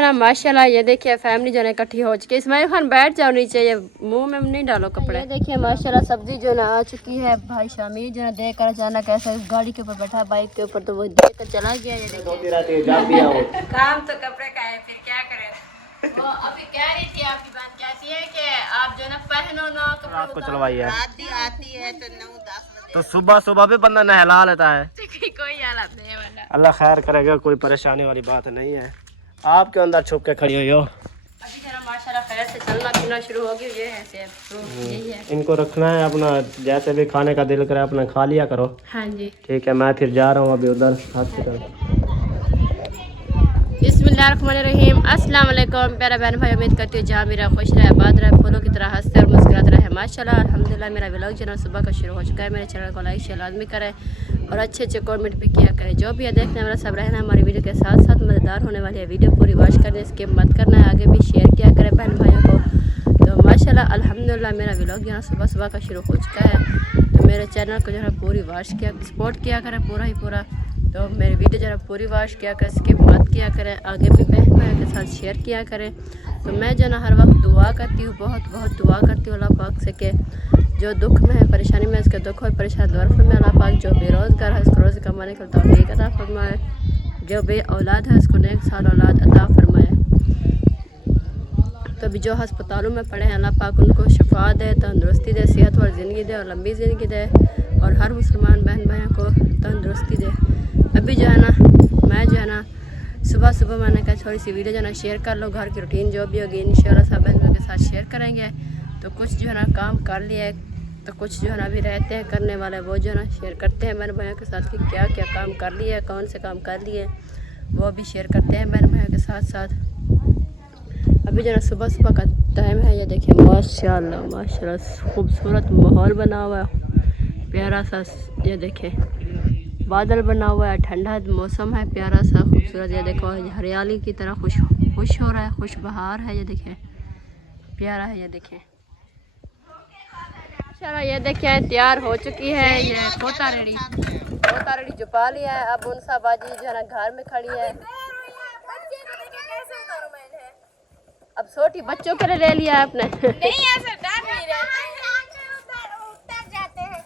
ना माशाल्लाह ये देखिए फैमिली जो है इकट्ठी हो चुकी है। इस्माइल खान बैठ जाओ नीचे, ये मुंह में नहीं डालो कपड़े। ये देखिए माशाल्लाह सब्जी जो ना आ चुकी है। भाई शामिर जो है देख कर अचानक कैसे गाड़ी के ऊपर बैठा बाइक के ऊपर, तो वो देख कर चला गया। ये देखिए काम तो कपड़े का है, फिर क्या करें। वो अभी कह रही थी आपकी बात कहती है कि आप जो ना पहनो ना कपड़े, आपको चलवाई है आती है तो 9-10 तो सुबह सुबह भी बंदा नहला लेता है। कोई हालत नहीं है वरना। अल्लाह खैर करेगा, कोई परेशानी वाली बात नहीं है। आप क्यों अंदर छुप के खड़ी हुई हो? अभी जरा माशाल्लाह खैर से चलना फिरना शुरू हो गया। ये है सेब, यही है। इनको रखना है अपना, जैसे भी खाने का दिल करे अपना खा लिया करो। हाँ जी ठीक है, मैं फिर जा रहा हूँ अभी उधर हॉस्पिटल। बिस्मिल्लाहिर्रहमानिर्रहीम। अस्सलाम वालेकुम प्यारा बहन भाई, उम्मीद करती हूँ जहाँ मेरा खुश रहे, आबाद रहे, फूलों की तरह हंसते और मुस्कुराते रहे। माशाल्लाह अल्हम्दुलिल्लाह मेरा व्लॉग जो है सुबह का शुरू हो चुका है। मेरे चैनल को लाइक शेयर लाजमी करें और अच्छे अच्छे कमेंट भी किया करें। जो भी है देखने वाला सब रहना हमारी वीडियो के साथ साथ मज़ेदार होने वाली है। वीडियो पूरी वॉच करने स्किप मत करना है, आगे भी शेयर किया करें बहन भाइयों को। तो माशाल्लाह अल्हम्दुलिल्लाह मेरा व्लॉग यहाँ सुबह सुबह का शुरू हो चुका है। तो मेरे चैनल को जो है पूरी वॉच किया सपोर्ट किया करें पूरा ही पूरा। तो मेरी वीडियो जरा पूरी वॉच किया करें, स्किप मत किया करें, आगे भी बहन भाई के साथ शेयर किया करें। तो मैं जो ना हर वक्त दुआ करती हूँ, बहुत बहुत दुआ करती हूँ अल्लाह पाक से कि जो दुख में है परेशानी में इसके दुख और परेशानी दूर फरमाए अल्लाह पाक। जो बेरोज़गार है उसको रोज़ कमाने का तौफीक अता फरमाए। जो बे औलाद है उसको नेक साल औलाद अता फरमाए। तो अभी जो अस्पतालों में पड़े हैं अल्लाह पाक उनको शिफा दे, तंदुरुस्ती दे, सेहत वाली ज़िंदगी दे और लंबी ज़िंदगी दे और हर मुसलमान बहन भाइयों को तंदुरुस्ती दे। अभी जो है ना मैं जो है ना सुबह सुबह मैंने कहा थोड़ी सी वीडियो जो है ना शेयर कर लो, घर की रूटीन जो भी होगी इंशाल्लाह सब बहन भाइयों के साथ शेयर करेंगे। तो कुछ जो है ना काम कर लिया है, तो कुछ जो है ना अभी रहते हैं करने वाले, वो जो है ना शेयर करते हैं बहन भाइयों के साथ कि क्या क्या काम कर लिया, कौन से काम कर लिए, वो भी शेयर करते हैं बहन भाइयों के साथ साथ। अभी जो है सुबह सुबह का टाइम है। ये देखिए माशाल्लाह माशाल्लाह खूबसूरत माहौल बना हुआ है, प्यारा सा। ये देखें बादल बना हुआ है, ठंडा मौसम है, प्यारा सा खूबसूरत। ये देखो हरियाली की तरह खुश हो रहा है, खुश बहार है। ये देखें प्यारा है। ये देखें चलो ये देखिए तैयार हो चुकी है ये पोता रेडी जुपा लिया है। अब उनसा बाजी जो है ना घर में खड़ी है। अब छोटी बच्चों के लिए ले लिया आपने। नहीं ऐसा डर नहीं रहता है। उतर जाते हैं।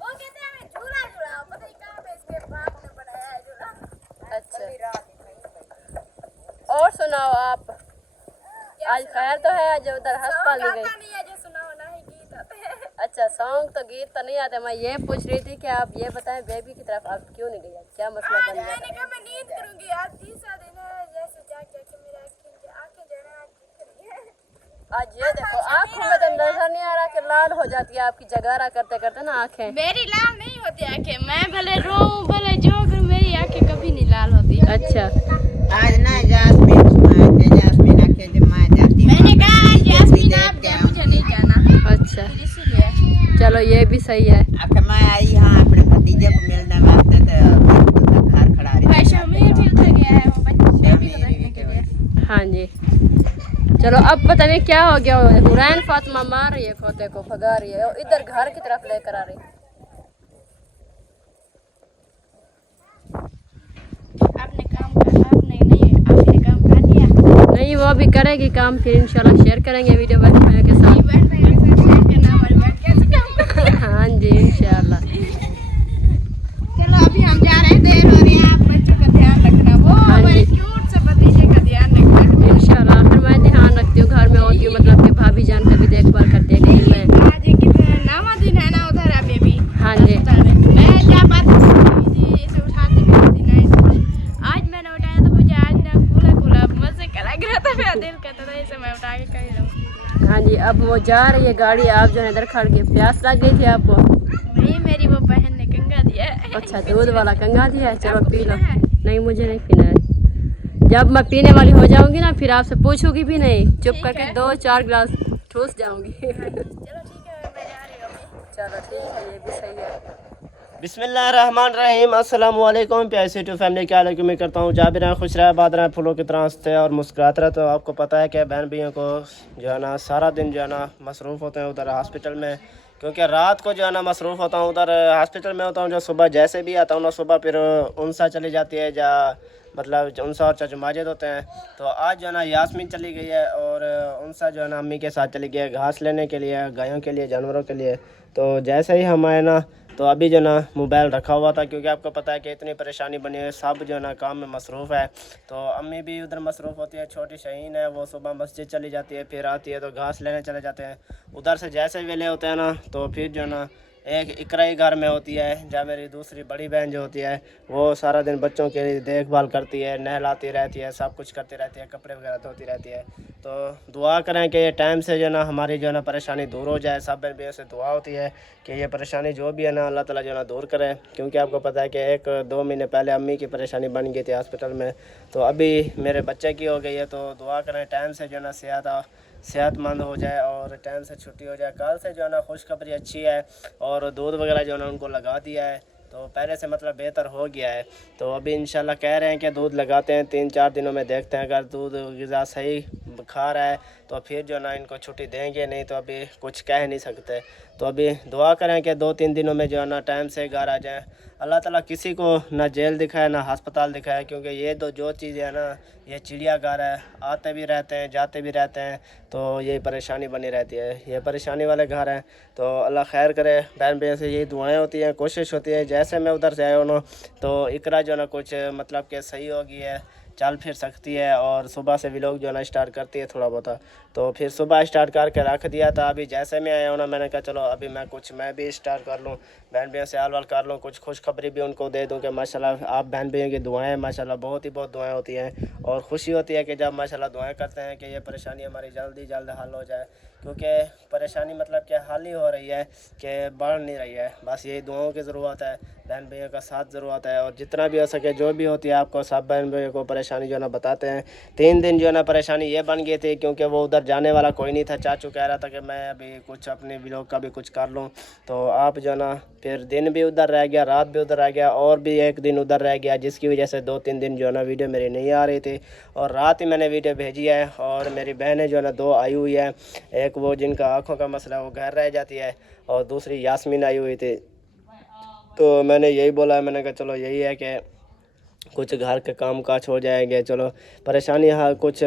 वो कहते हैं हमें झूला झूलाओ, पता नहीं कहां पे इसके बाप ने बनाया है झूला। अच्छा और सुनाओ आप, आज खैर तो है, आज उधर अस्पताल नहीं गई। अच्छा सॉन्ग तो गीत तो नहीं आते। मैं ये पूछ रही थी कि आप ये बताएं बेबी की तरफ आप क्यों नहीं गई, क्या मसला बन गया? मैंने कहा मैं नींद करूंगी, आज तीसरा दिन है जैसे जाग जाग के मेरी आंखें जो है आज ये देखो आंखों में तो नजर नहीं आ रहा कि लाल हो जाती है आपकी जगारा करते करते ना आंखें। मेरी लाल नहीं होती आंखें, मैं भले रो भले जो करूं मेरी आंखें कभी नहीं लाल होती। अच्छा आज ना जास्मीन आके जमा जाती। मैंने कहा जास्मीन आप जा, मुझे नहीं जाना। अच्छा चलो ये भी सही है। आके मैं आई यहाँ अपने भतीजे को मिलने वास्ते, तो घर खड़ा रही। भाई शामिर भी उधर गया है वो बच्चे भी देखने के लिए। हाँ जी चलो अब पता नहीं क्या हो गया, हुरैन फातिमा मार रही है खोते को, भगा रही है, इधर घर की तरफ लेकर आ रही। आपने काम करा? आपने काम कर दिया? नहीं वो अभी करेगी काम, फिर इंशाल्लाह शेयर करेंगे वीडियो बहन भाइयों के साथ। हाँ जी इंशाल्लाह। चलो अभी हम जा रहे हैं, देर हो रही है, आप बच्चों का ध्यान रखना। वो हमारे क्यूट से भतीजे का ध्यान रखना इंशाल्लाह। फिर मैं ध्यान रखती हूँ, घर में होती हूँ, मतलब कि भाभी जान का भी देखभाल करती है घर में। आज कितना नवा दिन है ना उधर अभी भी। हाँ जी मैं जा पाती इसे उठाती भी नहीं ना। आज मैंने उठाया तो मुझे आज ना खुला मजे का लग रहा था, मेरा दिल कहता था इसे मैं उठा के कहीं रहूँ। हाँ जी अब वो जा रही है गाड़ी, आप जो है इधर खड़ गए। प्यास लग गई थी आपको? नहीं मेरी वो बहन ने कंगा दिया है। अच्छा दूध वाला कंगा दिया है, चलो पी लो। नहीं मुझे नहीं पीना है, जब मैं पीने वाली हो जाऊंगी ना फिर आपसे पूछूंगी भी नहीं, चुप करके 2-4 गिलास ठूस जाऊंगी। चलो ठीक है मैं जा रही हूँ। चलो ठीक है ये भी सही है। बिस्मिल्लाहिर्रहमानिर्रहीम। अस्सलाम वालेकुम प्यारे सी फैमिली, क्या हाल है? मैं करता हूँ जहाँ भी रहें खुश रहे, बात रहे, फूलों की तरह हंसते और मुस्कुराते रहे। तो आपको पता है कि बहन भैया को जो है ना सारा दिन जो है ना मसरूफ़ होते हैं उधर हॉस्पिटल में, क्योंकि रात को जो है ना मसरूफ़ होता हूँ उधर हॉस्पिटल में होता हूँ। जो सुबह जैसे भी आता हूँ ना, सुबह फिर उनसा चली जाती है, या मतलब उनसा और चाचू माजिद होते हैं। तो आज जो है ना यास्मीन चली गई है और उनसा जो है ना अम्मी के साथ चली गई है घास लेने के लिए, गायों के लिए, जानवरों के लिए। तो जैसे ही हम आए ना तो अभी जो ना मोबाइल रखा हुआ था, क्योंकि आपको पता है कि इतनी परेशानी बनी है, सब जो है ना काम में मसरूफ़ है। तो अम्मी भी उधर मसरूफ़ होती है, छोटी शहीन है वो सुबह मस्जिद चली जाती है, फिर आती है तो घास लेने चले जाते हैं। उधर से जैसे वेले होते हैं ना तो फिर जो ना एक इकरा ही घर में होती है, जहाँ मेरी दूसरी बड़ी बहन जो होती है वो सारा दिन बच्चों की देखभाल करती है, नहलाती रहती है, सब कुछ करती रहती है, कपड़े वगैरह धोती रहती है। तो दुआ करें कि ये टाइम से जो ना हमारी जो ना परेशानी दूर हो जाए। सब बहन भाइयों से दुआ होती है कि ये परेशानी जो भी है ना अल्लाह ताला जो ना दूर करे, क्योंकि आपको पता है कि 1-2 महीने पहले अम्मी की परेशानी बन गई थी हॉस्पिटल में, तो अभी मेरे बच्चे की हो गई है। तो दुआ करें टाइम से जो ना सेहतमंद हो जाए और टाइम से छुट्टी हो जाए। कल से जो है ना खुशखबरी अच्छी है और दूध वगैरह जो है ना उनको लगा दिया है, तो पहले से मतलब बेहतर हो गया है। तो अभी इंशाल्लाह कह रहे हैं कि दूध लगाते हैं, 3-4 दिनों में देखते हैं, अगर दूध ग़िज़ा सही खा रहा है तो फिर जो ना इनको छुट्टी देंगे, नहीं तो अभी कुछ कह नहीं सकते। तो अभी दुआ करें कि 2-3 दिनों में जो है ना टाइम से घर आ जाएँ। अल्लाह ताला किसी को ना जेल दिखाए ना अस्पताल दिखाए, क्योंकि ये जो चीज़ें है ना ये चिड़ियाघर है, आते भी रहते हैं जाते भी रहते हैं, तो यही परेशानी बनी रहती है, ये परेशानी वाले घर हैं। तो अल्लाह खैर करे। बहन भाई से यही दुआएं होती हैं, कोशिश होती है। जैसे मैं उधर से आया हूँ तो इकरा जो ना कुछ मतलब कि सही हो गई है, चल फिर सकती है और सुबह से व्लॉग जो है ना स्टार्ट करती है थोड़ा बहुत। तो फिर सुबह स्टार्ट करके रख दिया था। अभी जैसे मैं आया हूँ ना मैंने कहा चलो अभी मैं भी स्टार्ट कर लूँ, बहन भाइयों से हाल वाल कर लूँ, कुछ खुशखबरी भी उनको दे दूँ कि माशाल्लाह आप बहन भाइयों की दुआएं माशाल्लाह बहुत दुआएं होती हैं। और ख़ुशी होती है कि जब माशाल्लाह दुआएं करते हैं कि ये परेशानी हमारी जल्द हल हो जाए, क्योंकि परेशानी मतलब कि हल ही हो रही है कि बढ़ नहीं रही है। बस यही दुआओं की ज़रूरत है, बहन भैया का साथ ज़रूरत है, और जितना भी हो सके जो भी होती है आपको सब बहन भैया को परेशानी जो है ना बताते हैं। 3 दिन जो है ना परेशानी ये बन गई थी क्योंकि वो उधर जाने वाला कोई नहीं था। चाचू कह रहा था कि मैं अभी कुछ अपने व्लॉग का भी कुछ कर लूँ, तो आप जो है ना फिर दिन भी उधर रह गया, रात भी उधर रह गया, और भी एक दिन उधर रह गया, जिसकी वजह से 2-3 दिन जो है ना वीडियो मेरी नहीं आ रही थी। और रात ही मैंने वीडियो भेजी है। और मेरी बहनें जो है ना 2 आई हुई है, एक वो जिनका आँखों का मसला है वो घर रह जाती है, और दूसरी यास्मीन आई हुई थी। तो मैंने यही बोला, मैंने कहा चलो यही है कि कुछ घर के काम काज हो जाएंगे, चलो परेशानी हाँ कुछ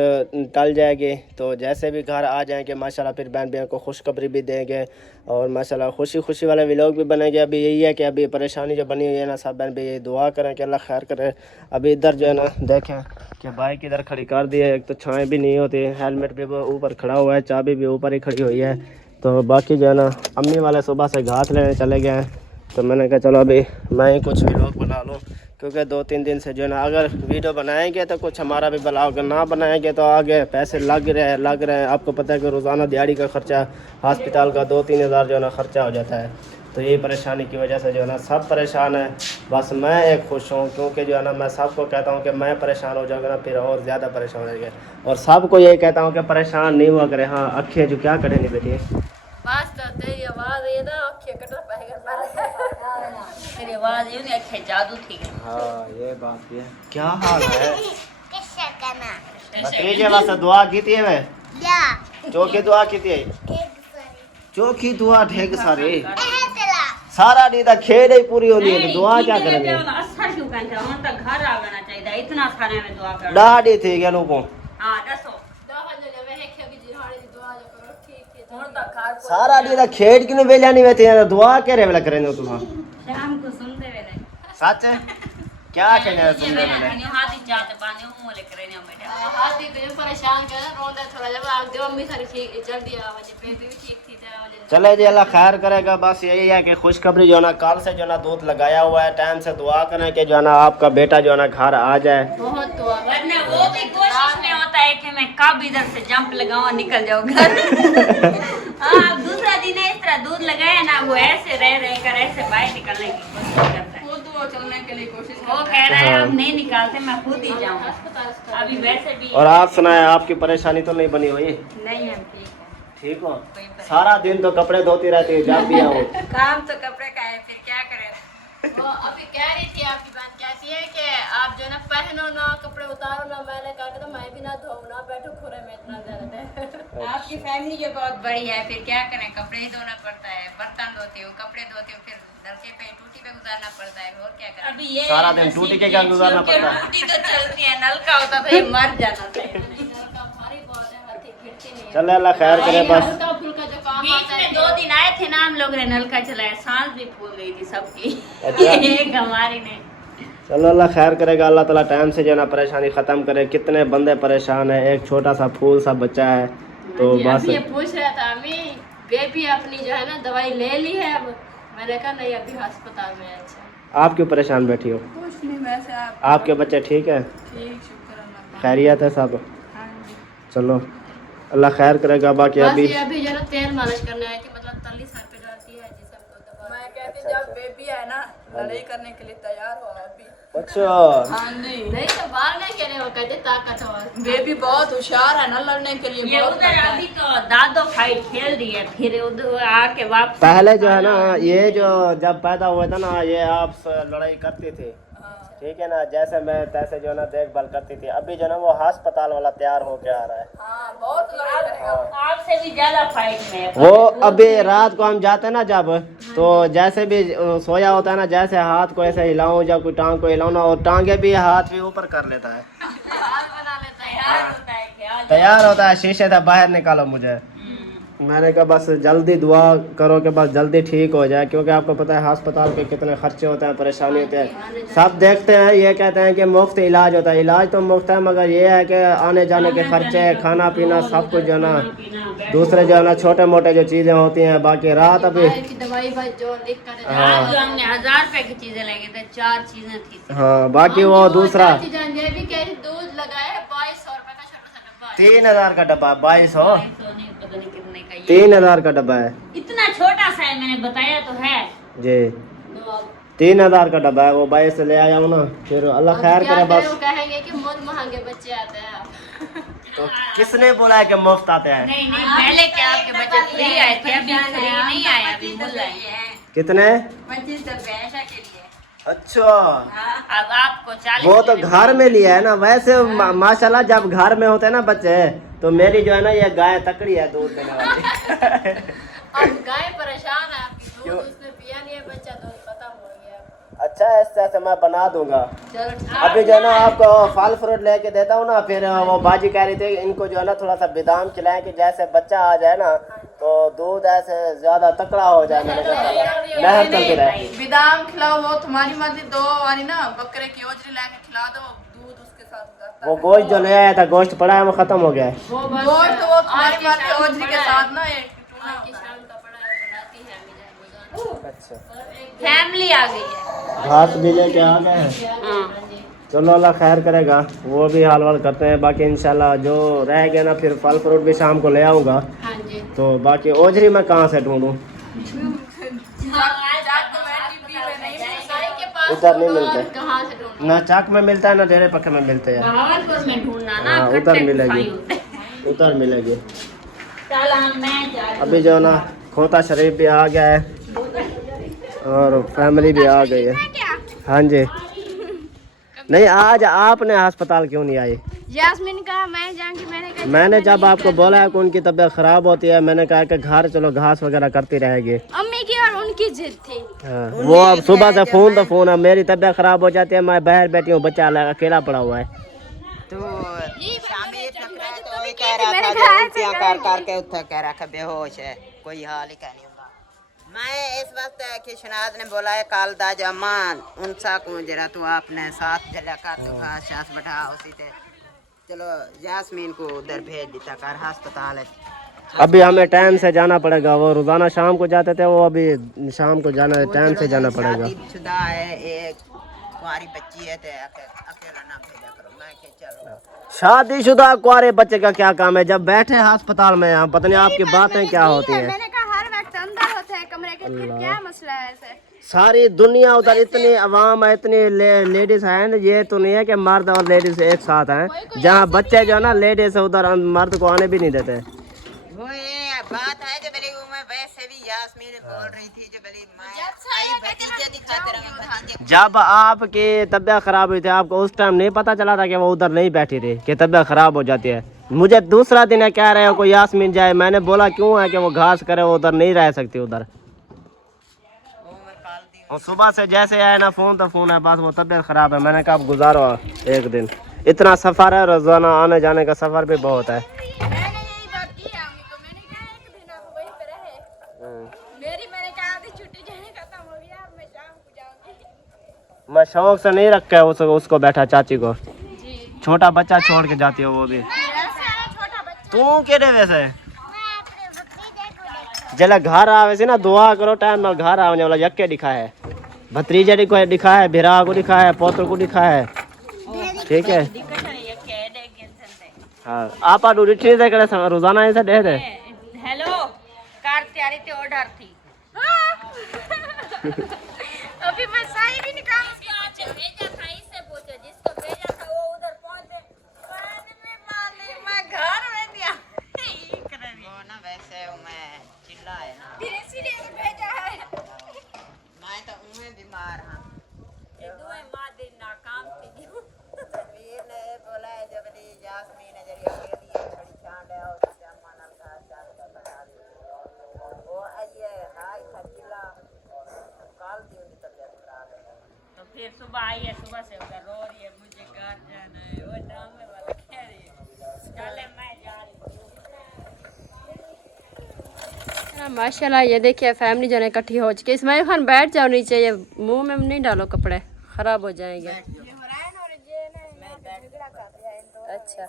टल जाएगी। तो जैसे भी घर आ जाएंगे माशाल्लाह फिर बहन भैया को खुशखबरी भी देंगे और माशाल्लाह खुशी वाले व्लॉग भी बनेंगे। अभी यही है कि अभी परेशानी जो बनी हुई है ना सब बहन भैया दुआ करें कि अल्लाह खैर करे। अभी इधर जो है ना देखें कि बाइक इधर खड़ी कर दी है, एक तो छाएँ भी नहीं होती, हेलमेट भी वो ऊपर खड़ा हुआ है, चाबी भी ऊपर ही खड़ी हुई है। तो बाकी जो है ना अम्मी वाले सुबह से घास लेने चले गए हैं, तो मैंने कहा चलो अभी मैं ही कुछ व्लॉग बना लूँ, क्योंकि 2-3 दिन से जो है ना अगर वीडियो बनाएंगे तो कुछ हमारा भी भला होगा, ना बनाएंगे तो आगे पैसे लग रहे हैं। आपको पता है कि रोज़ाना दिहाड़ी का ख़र्चा हॉस्पिटल का 2-3 हज़ार जो है ना ख़र्चा हो जाता है। तो यही परेशानी की वजह से जो है ना सब परेशान है। बस मैं एक खुश हूँ, क्योंकि जो है ना मैं सबको कहता हूँ कि मैं परेशान हो जाऊँगा ना फिर और ज़्यादा परेशान हो जाएगा, और सबको यही कहता हूँ कि परेशान नहीं हुआ करें। हाँ अखियाँ जो क्या करें नहीं बेटी, बस तो तेरी आवाज़ ये ना अखियाँ कटना पाएगा तेरी आवाज़ ये नहीं अच्छे जादू ठीक है। हाँ ये बात भी है। क्या हाल है भतीजे वास्ते दुआ की थी वे चौकी दुआ की थी, चौकी दुआ ढेग सारा दी दा खेल ही पूरी होनी है, तो दुआ क्या करेंगे। असर क्यों कहते हैं, हम तो घर आ जाना चाहिए, इतना सारे में दुआ कर डाडी थी क्या लोगों। हां दसो सारा दी दा खेल किने वेला नहीं बैठे हैं, दुआ करे वेला करेंगे तुम शाम को सुनते वेले सच है क्या कहने सुनने वेले हाथी जाते पानी मोले करे ने बेटा हाथी तो परेशान कर रोंदा थोड़ा जब आप दो अम्मी सारी ठीक जल्दी आ वजह पे भी ठीक थी। चले जी अल्लाह खैर करेगा। बस यही है कि खुशखबरी जो है ना कल से जो है ना दूध लगाया हुआ है, टाइम से दुआ करें कि जो है ना आपका बेटा जो है ना घर आ जाए। बहुत दुआ वरना वो भी कोशिश में होता है कि मैं कब इधर से जंप लगाऊं और निकल जाऊं घर। हां दूसरा दिन इस तरह दूध लगाया ना, वो ऐसे रह कर ऐसे बाहर निकलने की कोशिश करता है, खुद वो चलने के लिए कोशिश वो कह रहा है हम नहीं निकालते, मैं खुद ही जाऊंगा। अभी वैसे भी और आप सुनाए आपकी परेशानी तो नहीं बनी हुई? नहीं हम ठीक हो सारा दिन तो कपड़े धोती रहती है जब भी आओ। काम तो कपड़े का है, फिर क्या करें। वो अभी कह रही थी आपकी बहन कहती है कि आप जो ना पहनो ना कपड़े उतारो ना, मैंने कहा कि तो मैं भी ना धो ना बैठो खुरे में इतना दर्द है। आपकी आपकी फैमिली जो बहुत बड़ी है, फिर क्या करें, कपड़े ही धोना पड़ता है, बर्तन धोते हो, कपड़े धोते हो, फिर नलके पे टूटी पे गुजारना पड़ता है, और क्या करें। अभी ये सारा दिन टूटी के क्या गुजारना पड़ता है। टूटी तो चलती है, नलका होता तो ये मर जाता था। चले अल्लाह खैर करे बस। हल्का फुल्का जो काम बीच आता है में 2 दिन आए थे ना हम लोग ने, नलका चलाया, सांस भी फूल गई थी सबकी। अच्छा। एक हमारी ने। चलो अल्लाह खैर करेगा, अल्लाह ताला टाइम से जो है ना परेशानी ख़त्म करे। कितने बंदे परेशान है, एक छोटा सा फूल सा बच्चा है तो बस। अभी ये पूछ रहा था अम्मी बेबी अपनी जो है ना दवाई ले ली है अब, मैंने कहा नहीं अभी अस्पताल में है। अच्छा आप क्यों परेशान बैठी हो? कुछ नहीं, वैसे आप आपके बच्चे ठीक है? ठीक, शुक्र अल्लाह। खैरियत है सब? हाँ जी। चलो अल्लाह खैर करेगा। बाकी बस अभी ये अभी जो है ना तेल मालिश करने आई थी, मतलब तली सर पे डालती है जिसम को दबा। मैं कहती जब बेबी है ना लड़ाई करने के लिए तैयार हो अभी। अच्छा हाँ जी। नहीं तो बाहर नहीं कह रहे हो, कहते ताकत हो। बेबी बहुत होशियार है ना लड़ने के लिए, ये बहुत उधर तगड़ा है। अभी तो दादो फाइट खेल रही है, फिर उधर आके वापस। पहले जो है ना ये जो जब पैदा हुआ था ना ये आप लड़ाई करती थी, ठीक है ना, जैसे मैं तैसे जो है ना देखभाल करती थी। अभी जो है ना वो अस्पताल वाला तैयार होके आ रहा है। हाँ बहुत लड़ाई करेगा। आपसे भी ज्यादा फाइट में है। वो अभी रात को हम जाते हैं ना जब, तो जैसे भी सोया होता है ना, जैसे हाथ को ऐसे हिलाऊं या कोई टांग को हिलाऊं ना, और टांगे भी हाथ भी ऊपर कर लेता है, तैयार होता है, शीशे से बाहर निकालो मुझे। मैंने कहा बस जल्दी दुआ करो कि बस जल्दी ठीक हो जाए, क्योंकि आपको पता है अस्पताल के कितने खर्चे होते हैं, परेशानी होती है। सब देखते हैं, ये कहते हैं कि मुफ्त इलाज होता है, इलाज तो मुफ्त है, मगर ये है कि आने जाने के खर्चे, खाना पीना सब कुछ जो है ना, दूसरे जो है ना छोटे मोटे जो चीज़ें होती हैं। बाकी रात अभी की दवाई भाई जो लिख कर आज जो हमने 1000 रुपए की चीजें लगे थे, 4 चीजें थी। हाँ, बाकी वो दूसरा ये भी कह रही दूध लगाया है 2200 रुपए का छोटा सा डब्बा है। 3000 का डब्बा, 2200, नहीं पता नहीं कितने का ये। 3000 का डब्बा है इतना छोटा सा है, मैंने बताया तो है। जी। 3000 का डब्बा है, वो 22 से ले आया हूँ ना। फिर अल्लाह खैर करे बस। वो कहेंगे कि बहुत महंगे बच्चे आते हैं। तो किसने बोला है कि मुफ्त आते हैं? नहीं नहीं, पहले क्या आपके बच्चे फ्री आए थे, अभी फ्री नहीं आए, अभी मुल आए हैं। कितने? 25 पैसा के लिए। अच्छा, अब आपको 40 वो तो घर में लिया है ना। वैसे माशाल्लाह जब घर में होते हैं ना बच्चे, तो मेरी जो है ना ये गाय तकड़ी है दूध देने वाली। अब गाय परेशान है आपकी, दूध उसने पिया नहीं है, बच्चा दूध खत्म हो गया। अच्छा ऐसे ऐसे मैं बना दूंगा। चलो अभी जो है ना आपको फल फ्रूट लेके देता हूँ ना, फिर वो बाजी कह रही थी इनको जो है ना थोड़ा सा बादाम खिलाएं कि जैसे बच्चा आ जाए ना तो दूध ऐसे ज्यादा तकड़ा हो जाए। मैंने कहा मेहनत चलती रहे। बादाम खिलाओ, वो तुम्हारी मर्जी। 2 वाली ना बकरे की ओजरी लाके खिला दो, दूध उसके साथ जाता वो गोश्त जो ले आया था, गोश्त पड़ा है, वो खत्म हो गया है। वो बस गोश्त तो वो तुम्हारी मर्जी, ओजरी के साथ ना एक आज की शाम का पड़ा है, बनाती है अम्मी जान। अच्छा, फैमिली आ गई है। घास भी लेके आ गए हैं। चलो अल्लाह खैर करेगा, वो भी हाल वाल करते हैं। बाकी इंशाल्लाह जो रह गया ना फिर फल फ्रूट भी शाम को ले आऊँगा। हाँ जी। तो बाकी ओजरी मैं कहाँ से ढूंढूं? उधर नहीं मिलते, कहाँ से ढूंढूं? ना चाक में मिलता है ना डेरे पक्के में मिलते हैं। भावलपुर में ढूंढना ना, हाँ, खट्टे उधर खुशाई मिलेगी, होते हैं। उधर मिलेगी। चल हम मैं जा रही हूँ। अभी जो है ना खोता शरीफ भी आ गया है और फैमिली भी आ गई है। हाँ जी। नहीं आज आपने अस्पताल क्यों नहीं आई? यास्मीन कहा मैं जाऊंगी, मैंने जब आपको बोला है कि उनकी तबीयत खराब होती है, मैंने कहा कि घर चलो घास वगैरह करती रहेगी। अम्मी की और उनकी जिद थी। हाँ, वो अब सुबह से फोन तो फोन, अब मेरी तबीयत खराब हो जाती है, मैं बाहर बैठी हूँ, बच्चा अकेला पड़ा हुआ है। तो शामी ठकरा तो वही कह रहा था जो उल्टियां कर करके उठा कह रहा था बेहोश है, कोई हाल ही कहनी होगा। मैं इस वक्त किशनाद ने बोला है काल दा जमान उनसा को जरा तो आपने साथ जला का तो खास शास बैठा उसी से चलो यास्मीन को उधर भेज दिया कर अस्पताल है। अभी हमें टाइम से जाना पड़ेगा, वो रोजाना शाम को जाते थे, वो अभी शाम को जाना टाइम से जाना पड़ेगा। शादीशुदा है, एक कुंवारी बच्ची है, अकेला ना भेजा करो। मैं के चलो शादीशुदा कुंवारे बच्चे का क्या काम है? जब बैठे हैं अस्पताल में यहाँ, पता नहीं आपकी बातें क्या होती है। मैंने कहा हर वक्त अंदर होते हैं कमरे के, फिर क्या मसला है ऐसे? सारी दुनिया उधर इतनी अवाम है, इतनी लेडीज हैं, ये तो नहीं है कि मर्द और लेडीज एक साथ हैं। जहाँ बच्चे जो है ना लेडीज उधर मर्द को आने भी नहीं देते। वो ये बात है जो मेरी मैं वैसे भी यास्मीन बोल रही थी जो मेरी आई भतीजे दिखाते रहे भतीजे। जब आपकी तबीयत खराब हुई थी, आपको उस टाइम नहीं पता चला था कि वो उधर नहीं बैठी थी कि तबीयत खराब हो जाती है? मुझे दूसरा दिन है कह रहे हो कोई यास्मीन जाए, मैंने बोला क्यों है कि वो घास करे, वो उधर नहीं रह सकती उधर। और सुबह से जैसे आए ना फोन तो फोन है, बस वो तबीयत खराब है। मैंने कहा अब गुजारो एक दिन, इतना सफर है, रोजाना आने जाने का सफर भी बहुत है। मैं शौक से नहीं रखा है उसको बैठा चाची को, छोटा बच्चा छोड़ के जाती है वो भी। तू केड़े वैसे जला घर आवे से ना दुआ करो टाइम में घर आने वाला यक्के दिखा है, भतीजे को दिखा है, भिरा को दिखा है, पोत्र को दिखा है, ठीक है। हाँ आप उठी दे करे रोजाना ऐसा दे दे। हेलो कार तैयारी थी, ऑर्डर थी। अभी मैं साई भी निकाल भेजा था, इससे पूछो जिसको भेजा था वो उधर पहुंच गए। मैं घर में दिया वो ना वैसे मैं चिल्ला है ना, फिर इसीलिए भेजा है। मैं तो उन्हें बीमार हाँ। ये दुए माँ दिन नाकाम थी। वीर ने बोला है जब दी यास्मीन है जरिया के लिए थोड़ी छांट है और उससे अम्मा नाम का चार का बता दी। वो आइए हाय खचिला काल दी उनकी तबीयत खराब है। तो फिर सुबह आई है, सुबह से उधर रो रही है, मुझे घर जाना है, वो ड्रामे वाला कह रही है चले मैं जा रही हूँ। माशाल्लाह ये देखिए फैमिली जो है इकट्ठी हो चुकी है। इस्माइल खान बैठ जाओ नीचे, ये मुंह में नहीं डालो, कपड़े खराब हो जाएंगे। अच्छा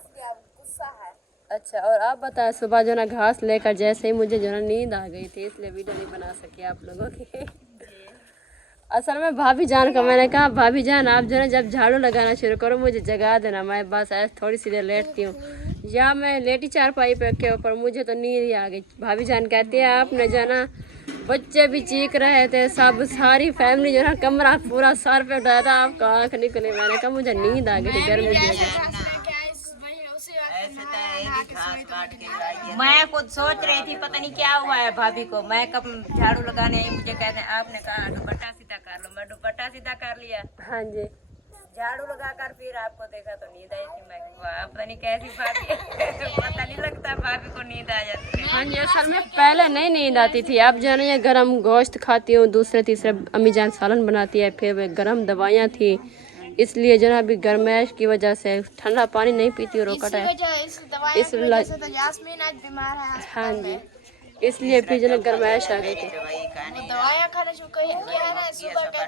अच्छा, और आप बताएं, सुबह जो ना घास लेकर जैसे ही मुझे जो ना नींद आ गई थी, इसलिए वीडियो नहीं बना सकी आप लोगों की। असल में भाभी जान को मैंने कहा भाभी जान आप जो है जब झाड़ू लगाना शुरू करो मुझे जगा देना, मैं बस ऐसे थोड़ी सी देर लेटती हूँ, या मैं लेटी चारपाई पे के ऊपर, मुझे तो नींद ही आ गई। भाभी जान कहती है आपने जो ना बच्चे भी चीख रहे थे, सब सारी फैमिली जो है कमरा पूरा सर पे उठाया था, आपका आँख निकली। मैंने कहा मुझे नींद आ गई थी गर्मी की वजह से। मैं खुद सोच रही थी पता नहीं क्या हुआ है भाभी को। मैं कब झाड़ू लगाने आई, मुझे कहते हैं आपने कहा दुपट्टा सीधा कर लो, मैं दुपट्टा सीधा कर लिया। हाँ जी, झाड़ू लगाकर फिर आपको देखा तो नींद आई थी। मैं वाह पता नहीं कैसी भाभी पता नहीं लगता भाभी को नींद आ जाती है। हाँ जी, असल में पहले नहीं नींद आती थी, अब जो है ना ये गर्म गोश्त खाती हूँ, दूसरे तीसरे अम्मी जान सालन बनाती है, फिर वे गर्म दवाइयाँ थी, इसलिए जो है अभी गर्माइश की वजह से ठंडा पानी नहीं पीती हूँ, रोका है हाँ जी, इसलिए फिर जो है गर्माइश आ गई थी। दवाइयाँ खाना शुरू किया है ना, सुबह का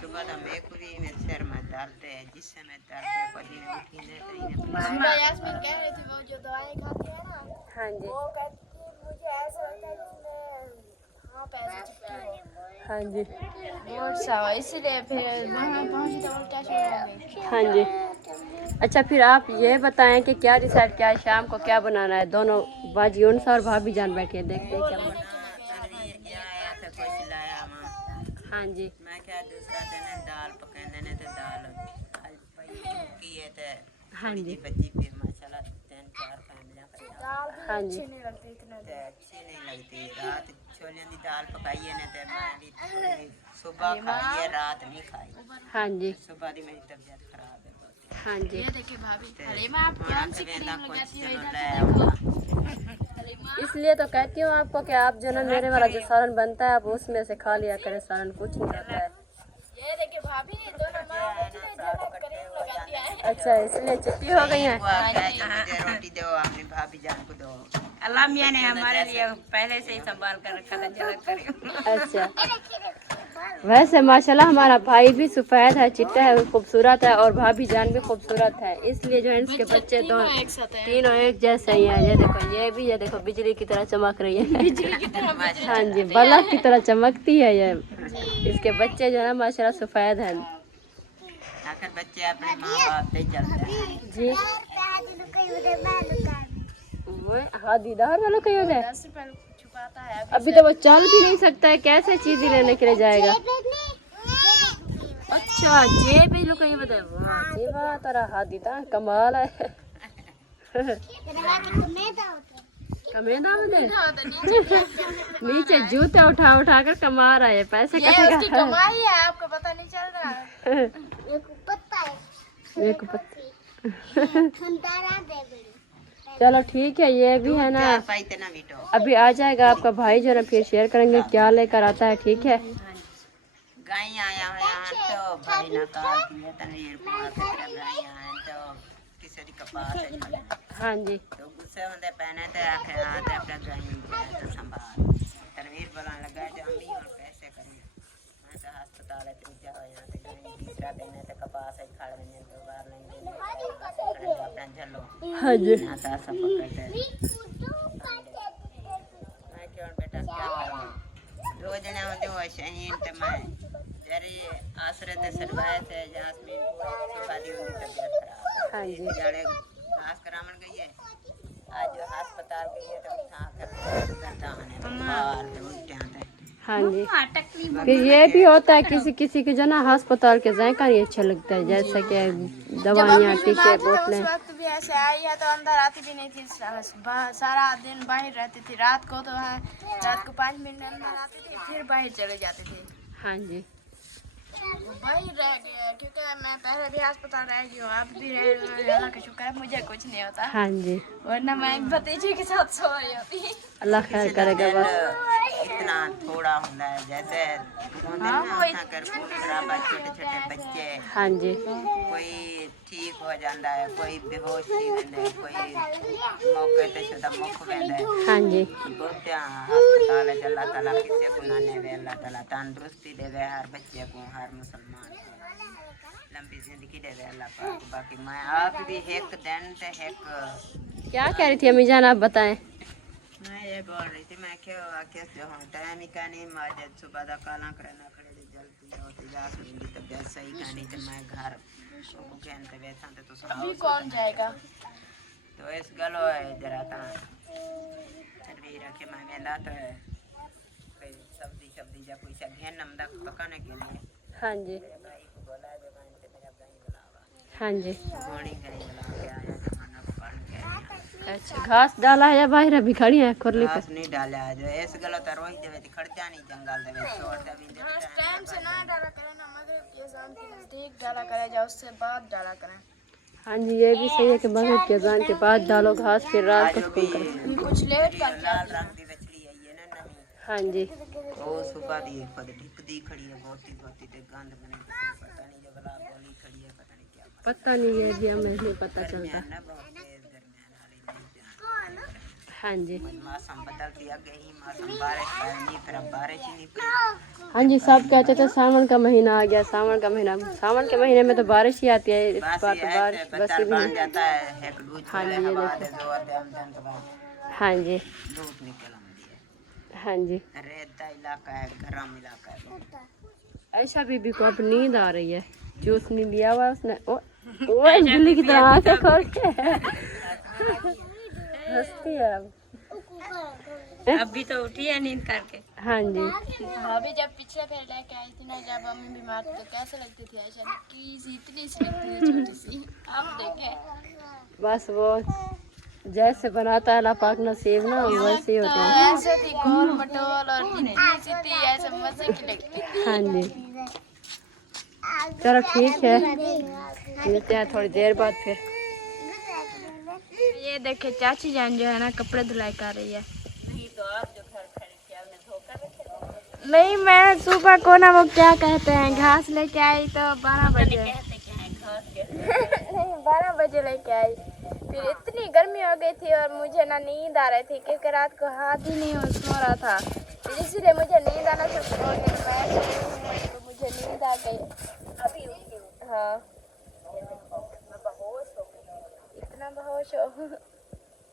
सुबह तो मैं खुद ही में सिर में दर्द है, जिससे मैं दर्द है कभी नहीं उठी नहीं सुबह यास्मीन कह रही थी वो जो दवाई खाती है ना, हाँ जी, वो कहती है मुझे ऐसा लगता है जिसमें हाँ पैसे चिपके हो। हाँ जी, बहुत सा इसीलिए फिर वहाँ पहुँची तो उल्टा शुरू हो गई। हाँ जी। अच्छा फिर आप ये बताएं कि क्या डिसाइड किया है, शाम को क्या बनाना है? दोनों बाजी उनसा और भाभी जान बैठी है, देखते हैं क्या बना। हाँ जी, मैं क्या दूसरा दिन दाल पकाने ने तो दाल की है तो हाँ जी, बच्ची फिर माशाल्लाह 3-4 फैमिलियां हाँ जी, अच्छी नहीं लगती। रात छोले की दाल पकाई है ना तो मैं सुबह खाई है, रात नहीं खाई। हाँ जी, सुबह की मेरी तबीयत खराब है बहुत। हाँ जी, ये देखिए भाभी हलीमा आप कौन सी क्रीम लगाती हो इधर? इसलिए तो कहती हूँ आपको कि आप जो ना मेरे वाला जो सालन बनता है आप उसमें से खा लिया करें, सालन कुछ नहीं आता है। ये देखिए भाभी दोनों माँ क्रीम लगाती है। अच्छा इसलिए चिट्टी हो गई है। मुझे रोटी दो, अपनी भाभी जान को दो। अल्लाह मियाँ ने हमारे लिए पहले से ही संभाल कर रखा था, झलक करी। अच्छा वैसे माशाल्लाह हमारा भाई भी सफ़ेद है, चिट्टा है, खूबसूरत है, और भाभी जान भी खूबसूरत है, इसलिए जो है इसके बच्चे दोनों तीनों एक जैसे ही हैं। ये देखो ये भी, ये देखो बिजली की तरह चमक रही है। हाँ जी, बल्ब की तरह चमकती है ये। इसके बच्चे जो है माशाल्लाह सफ़ेद हैं। आखिर बच्चे अपने माँ बाप से चलते हैं जी हाँ दीदार वालों का यूज है। छुपाता है अभी तो वो चल भी नहीं सकता है, कैसे चीज़ लेने के लिए जाएगा? अच्छा जेब ही लोग ये बताए, वाह जी वाह तेरा हादीदा कमाल है। कमेदा मुझे नीचे जूते उठा उठा कर कमा रहा है, पैसे ये उसकी कमाई है, आपको पता नहीं चल रहा है। एक पत्ता चलो ठीक है, ये भी है ना, पाइते ना बेटो अभी आ जाएगा आपका भाई जो है ना, फिर शेयर करेंगे क्या लेकर आता है। ठीक है, गाय आया हुआ तो भाई ना काल किया तनवीर पूरा तेरा गाय आया तो किसी दी कपास है खड़े हाँ जी, तो गुस्से होंदे पहने ते आखे हां ते अपना गाय तो संभाल तनवीर बोलने लगा जो अम्मी और कैसे करें मैं तो अस्पताल है त्रिजा हो यहाँ ते गाय तीसरा दिन है ते कपास है खड़ रहे तो बाहर लेंगे अपना झल्लो हाँ जी, ना ता सब पकड़ते मैं क्यों बेटा क्या करूं दो जने होते वो शहीन ते मैं तेरी आसरे ते सरवाए थे जासमीन सुखादी उनकी तबीयत खराब हाँ जी, जाड़े घास करामन गई है आज जो अस्पताल गई है तो उठा कर करता हने बाहर तो उल्टे आते हाँ जी। फिर ये भी होता है किसी किसी के जो ना अस्पताल के जायका नहीं अच्छा लगता है, जैसा कि दवाइयाँ टीके बोतलें। उस वक्त भी ऐसे आई है तो अंदर आती भी नहीं थी, सारा दिन बाहर रहती थी। रात को तो है, रात को 5 मिनट अंदर आती थी फिर बाहर चले जाते थे। हाँ जी, वही रह गया क्योंकि मैं पहले भी अस्पताल रह गई हूँ, अब भी रह, अल्लाह का शुक्र है मुझे कुछ नहीं होता, हाँ जी, वरना मैं एक भतीजे के साथ सो रही होती। अल्लाह खैर करेगा बस। इतना थोड़ा होता है जैसे होते कर खराब छोटे छोटे बच्चे हाँ जी, कोई ठीक हो जाता है, कोई बेहोश थी वेंदे, कोई मौके ते शुदा मुख वेंदे हाँ जी, बोलते अस्पताल है अल्लाह ताला किसी को ना ने अल्लाह ताला तंदुरुस्ती देवे हर बच्चे को, हर मुसलमान को लंबी जिंदगी देवे अल्लाह पाक। बाकी मैं आप भी एक दिन ते एक क्या कह रही थी अम्मी जान, आप बताएं। मैं ये बोल रही थी मैं क्या कैसे हो टाइम ही का नहीं माजे सुबह दा काला करना खड़े दे जल्दी होते जा सुनी तबीयत सही का नहीं तो मैं घर को कहन ते बैठा तो अभी कौन जाएगा? तो इस गलो है जरा ता चलवी रखे मैं वेंदा तो कोई सब्जी जा कोई सा घेन नमदा पकाने के लिए हाँ जी, भाई को बोला जो मैं ते मेरा भाई बुलावा हाँ जी, गोणी गई बुला के आया जमाना पकड़ के आया। अच्छा घास डाला है या बाहर अभी खड़ी है खुरली पे? घास नहीं डाला जो इस गलो तो रोई देवे खड़ जानी जंगल देवे छोड़ देवे टाइम से ना डाला करें ना, मगरिब के अज़ान के नज़दीक डाला करें या उससे बाद डाला करें। हाँ जी, ये भी सही है कि मगरिब के अज़ान के बाद डालो घास, फिर रात को खून करें। कुछ लेट कर लाल रंग की बछड़ी आई है ना नवी हाँ जी, वो सुबह दी खुद ढिकदी खड़ी है बहुत ही ते गंद बने पता नहीं जो बला बोली खड़ी है पता नहीं क्या पता नहीं है जी, हमें नहीं पता चलता। ना बहुत तेज दरमियान वाली हाँ जी, मौसम बदलती आ गई मौसम बारिश नहीं फिर अब बारिश ही नहीं पड़ी। हाँ जी, सब कहते थे सावन का महीना आ गया, सावन का महीना, सावन के महीने में तो बारिश ही आती है, इस बार तो बारिश बस ही बन नहीं। जाता है एक दूध हाँ जी, ये हवा देखो। दे जोर दे आमदन के बाद हाँ जी, धूप निकल आती है। हाँ जी, रेता इलाका है, गर्म इलाका है। ऐशा बीबी को अब नींद आ रही है, जूस नहीं लिया हुआ उसने, वो बिल्ली की तरह आंखें खोल के हंसती है अब। अभी तो उठी है नींद करके। हाँ जी, भाभी जब पिछले फिर लेके आई थी ना, जब मम्मी बीमार थी तो कैसे लगती थी ऐसा, निक्की सी इतनी सी लगती थी छोटी सी। अब देखे बस वो जैसे बनाता है अल्लाह पाक नसीब ना, वैसे ही होता है। ऐसे थी गोल मटोल और इतनी सी थी, ऐसे मजे की लगती थी। हाँ जी, चलो ठीक है, मिलते हैं थोड़ी देर बाद फिर। ये देखे चाची जान जो है ना कपड़े धुलाई कर रही है। नहीं मैं सुबह को ना वो क्या कहते हैं घास लेके आई तो 12 बजे नहीं 12 बजे लेके आई, फिर इतनी गर्मी हो गई थी और मुझे ना नींद आ रही थी क्योंकि रात को हाथ ही नहीं सो रहा था, फिर इसीलिए मुझे नींद आना शुरू हो गई। तो मुझे नींद आ गई अभी उठी हूँ। हाँ इतना बेहोश हो।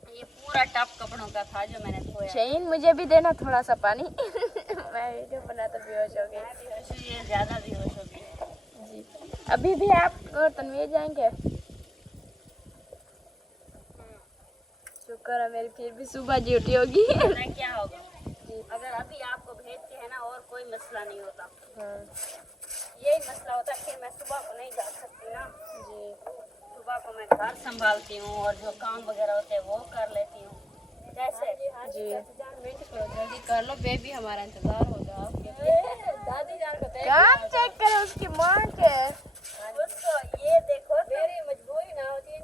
ये पूरा टप कपड़ों का था जो मैंने धोया। शहीन मुझे भी देना थोड़ा सा पानी मैं वीडियो बनाता बेहोश हो गई। ये ज्यादा भी हो सकती जी अभी भी आप और तनवीर जाएंगे? शुक्र है मेरी फिर भी सुबह ड्यूटी होगी। है। क्या होगा अगर अभी आपको भेजते हैं ना और कोई मसला नहीं होता। हाँ यही मसला होता है कि मैं सुबह को नहीं जा सकती ना जी सुबह को मैं घर संभालती हूँ और जो काम वगैरह होते हैं वो कर लेती हूँ जैसे जी वेट करो जल्दी कर लो, बेबी हमारा इंतजार होगा आपके लिए। दादी जान को काम चेक करो उसकी माँ के। उसको ये देखो मेरी मजबूरी ना होती है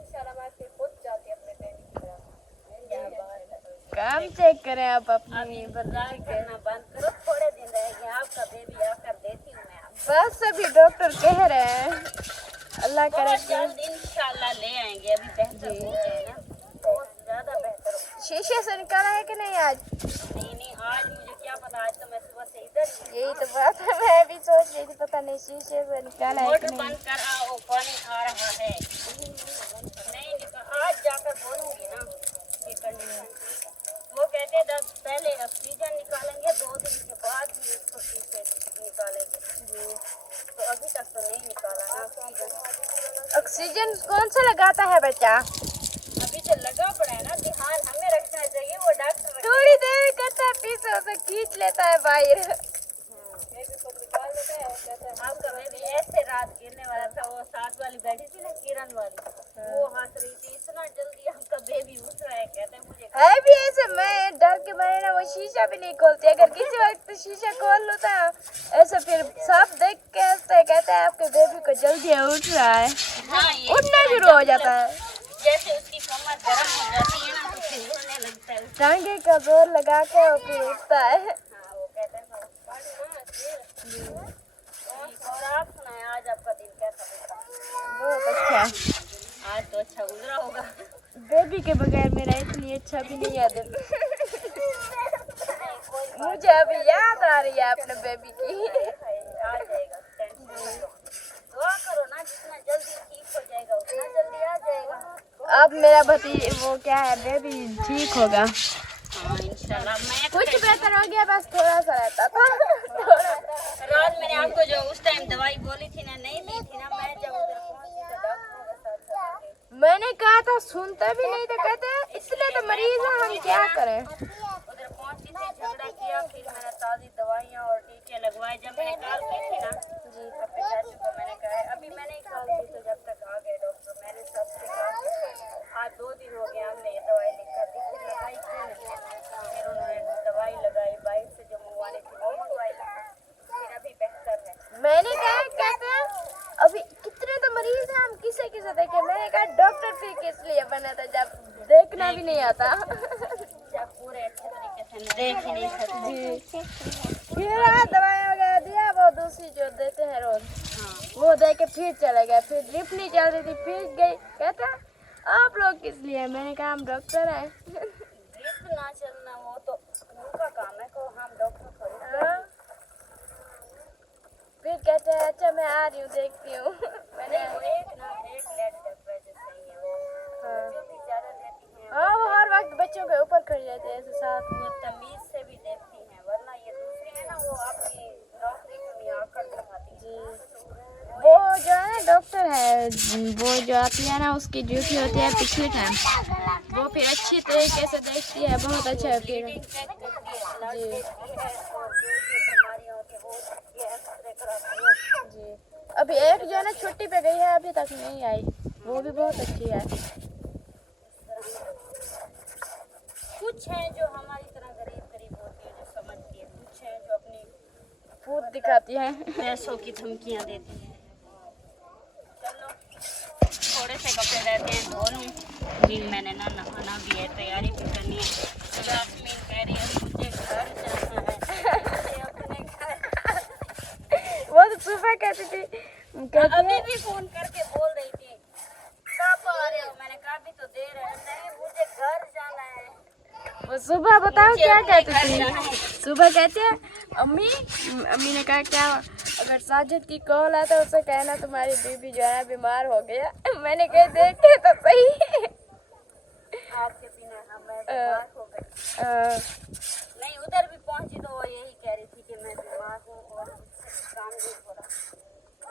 काम चेक करें आप अपनी बर्दाश्त करना बंद करो, थोड़े दिन रह गए आपका बेबी आकर देती हूँ मैं आपको। बस अभी डॉक्टर कह रहे हैं, अल्लाह करे बहुत कि जल्द इंशाल्लाह ले आएंगे, अभी बेहतर हो गए ना, बहुत ज्यादा बेहतर हो। शीशे से निकाला है कि नहीं आज? नहीं आज मुझे क्या पता, आज तो मैं सुबह से इधर ही यही तो बात है, मैं भी सोच रही थी पता नहीं शीशे से निकाला है कि मोटर नहीं। बंद कर आओ, पानी आ रहा है। नहीं निकल, आज जाकर बोलूंगी ना ये कंडीशन। वो कहते हैं पहले ऑक्सीजन निकालेंगे, 2 दिन के बाद ही इसको शीशे निकालेंगे। तो अभी तक तो नहीं निकाला ना ऑक्सीजन। ऑक्सीजन कौन सा लगाता है बच्चा? अभी तो लगा पड़ा है ना, ध्यान हमें रखना चाहिए, वो डॉक्टर थोड़ी देर करता है पीछे उसे खींच लेता है बाहर। आपका बेबी ऐसे रात गिरने वाला था, वो साथ वाली बैठी थी ना किरण वाली, वो हंस रही थी, इतना जल्दी आपका बेबी उठ रहा है, कहते हैं मुझे है भी ऐसे, मैं डर के मारे ना वो शीशा भी नहीं खोलती, अगर किसी वक्त शीशा खोल लो था ऐसे फिर सब देख के हंसते हैं, कहते हैं आपके बेबी को जल्दी उठ रहा है, हाँ ये उठना शुरू हो जाता है, जैसे उसकी कमर गर्म हो जाती है ना तो फिर उड़ने लगता है। टांगे का जोर लगा के और फिर उठता है। हाँ वो कहते हैं और आप सुनाए आज आपका दिन कैसा गुजरा? बहुत अच्छा। आज तो अच्छा गुजरा होगा। बेबी के बगैर मेरा इतनी अच्छा भी नहीं है दिन। मुझे अभी याद आ रही है अपने बेबी की। आ जाएगा, टेंशन मत लो। दुआ करो ना, जितना जल्दी ठीक हो जाएगा उतना जल्दी आ जाएगा। अब मेरा वो क्या है, बेबी ठीक होगा। हाँ इंशाल्लाह। मैं कुछ बेहतर हो गया, बस थोड़ा सा रहता था। रात मैंने आपको जो उस टाइम दवाई बोली थी ना, नहीं दी थी ना, मैं जब उधर पहुंची तो डॉक्टरों के साथ चली गई। मैंने कहा था, सुनते भी नहीं तो कहते इसलिए तो मरीज है, हम क्या करें। उधर पहुंची थी, झगड़ा किया, फिर मैंने ताज़ी दवाइयाँ और टीके लगवाए। जब मैंने कॉल की थी ना जी अपने चाचू को, मैंने कहा अभी मैंने ही कॉल की तो जब तक आ गए डॉक्टर, मैंने सबसे कहा आज 2 दिन हो गए हमने ये दवाई लिखा दी, फिर लगाई क्यों नहीं? फिर उन्होंने दवाई लगाई, बाइक से जो मंगवानी थी वो मंगवाई, फिर अभी बेहतर है। मैंने कहा कहते हैं अभी कितने तो मरीज हैं, हम किसे किसे देखे। मैंने कहा डॉक्टर फिर किस लिए बना था जब देखना भी नहीं आता। जब पूरे अच्छे तरीके से देख ही नहीं सकते। फिर दवाई वगैरह दिया, वो दूसरी जो देते हैं रोज, वो दे के फिर चले गए। फिर ड्रिप नहीं चल रही थी, फिर गई, कहता आप लोग किस लिए? मैंने कहा हम डॉक्टर हैं। ड्रिप ना चलना वो तो उनका काम है, को हम डॉक्टर थोड़ी। हाँ। फिर कहते हैं अच्छा मैं आ रही हूँ, देखती हूँ। मैंने वो एक लेट टेम्परेचर सही है, वो जो भी ज़्यादा देती हैं हाँ, वो हर वक्त बच्चों के ऊपर खड़ी रहती है ऐसे साथ। वो तमीज से भी देखती हैं, वरना ये दूसरी है ना वो अपनी नौकरी को नहीं आकर दिखाती जी, वो जो है ना डॉक्टर है, वो जो आती है ना उसकी ड्यूटी होती है पिछले टाइम, वो फिर अच्छी तरीके से देखती है, बहुत अच्छा है फिर। चेक करती है, ब्लड जी। देखती है और जो बीमारियाँ होती हैं वो ये एक्सरे कराती है। जी, अभी एक जो है ना छुट्टी पे गई है, अभी तक नहीं आई, वो भी बहुत अच्छी है। कुछ हैं जो हमारी तरह गरीब होती है, जो समझती है, कुछ हैं जो अपनी भूत दिखाती है। पैसों की धमकियाँ देती हैं। चलो थोड़े से कपड़े रहते हैं धो लूँ, फिर मैंने ना नहाना भी है, तैयारी भी करनी है। जास्मीन कह रही है मुझे घर जाना है, मुझे अपने घर। वो तो सुबह कहती थी, अभी भी फोन करके बोल रही थी कब आ रहे हो? मैंने कहा अभी तो देर है। नहीं मुझे घर जाना है। वो सुबह बताओ क्या कहती थी, सुबह कहते हैं अम्मी ने कहा क्या, अगर साजिद की कॉल आए तो उसे कहना तुम्हारी बीबी जो है बीमार हो गया। मैंने कहा देखे तो सही। आपके बिना मैं बीमार हो गई। नहीं उधर भी पहुंची तो वो यही कह रही थी कि मैं बीमार हूँ और काम नहीं हो रहा।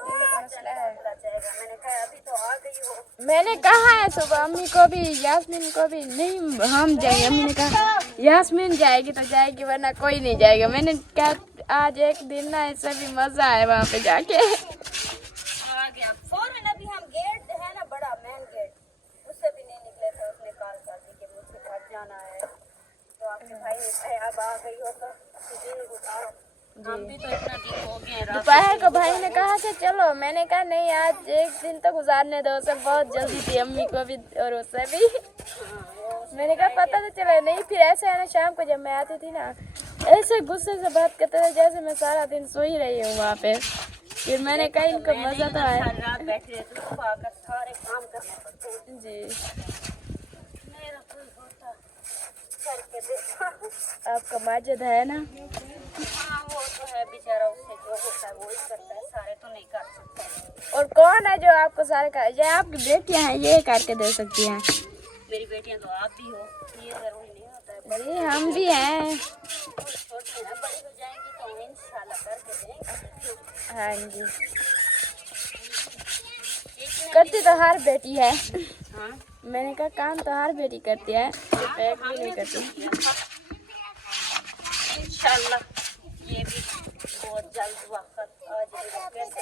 मैंने कहा अभी तो आ गई हो। मैंने कहा है सुबह अम्मी को भी, यास्मीन को भी, नहीं हम जाएंगे। अम्मी ने कहा यास्मीन जाएगी तो जाएगी वरना कोई नहीं जाएगा। मैंने कहा आज एक दिन ना ऐसा भी मजा है वहाँ पे जाके। आ गया फौरन। अभी हम गेट है ना बड़ा मेन गेट, उससे भी नहीं निकले थे, उसने कॉल कर दी कि मुझे घर जाना है। तो आपके भाई ने कहा अब आ गई हो तो तुझे ही उतारो। हम भी तो इतना दिन हो गए दोपहर को भाई ने कहा कि चलो, मैंने कहा नहीं, आज एक दिन तो गुजारने दो। उसे बहुत जल्दी थी, अम्मी को भी और उसे भी। मैंने कहा पता तो चला नहीं। फिर ऐसे है ना, शाम को जब मैं आती थी ना, ऐसे गुस्से से बात करते थे जैसे मैं सारा दिन सो ही रही हूँ वहाँ पे। फिर मैंने कहा इनको मजा तो आया। रात बैठे रहते तो आकर सारे काम करने पड़ते हैं। जी, मेरा कोई होता करके देता। आपका माजिद है ना। हाँ वो तो है बेचारा, उससे जो होता है वो ही करता है, सारे तो नहीं कर सकता। और कौन है जो आपको सारे का, ये आपकी बेटियां हैं, ये करके दे सकती हैं। मेरी बेटियां तो आप भी हो, ये जरूरी नहीं होता है। जी, हम भी हैं। छोटी है, बड़ी हो जाएंगी तो इंशाल्लाह करके देंगे। हाँ जी, करती तो हर बेटी है। हाँ मैंने कहा काम तो हर बेटी करती है, सिर्फ एक भी नहीं करती। इंशाल्लाह ये भी बहुत जल्द वक्त आ जाएगा। कैसे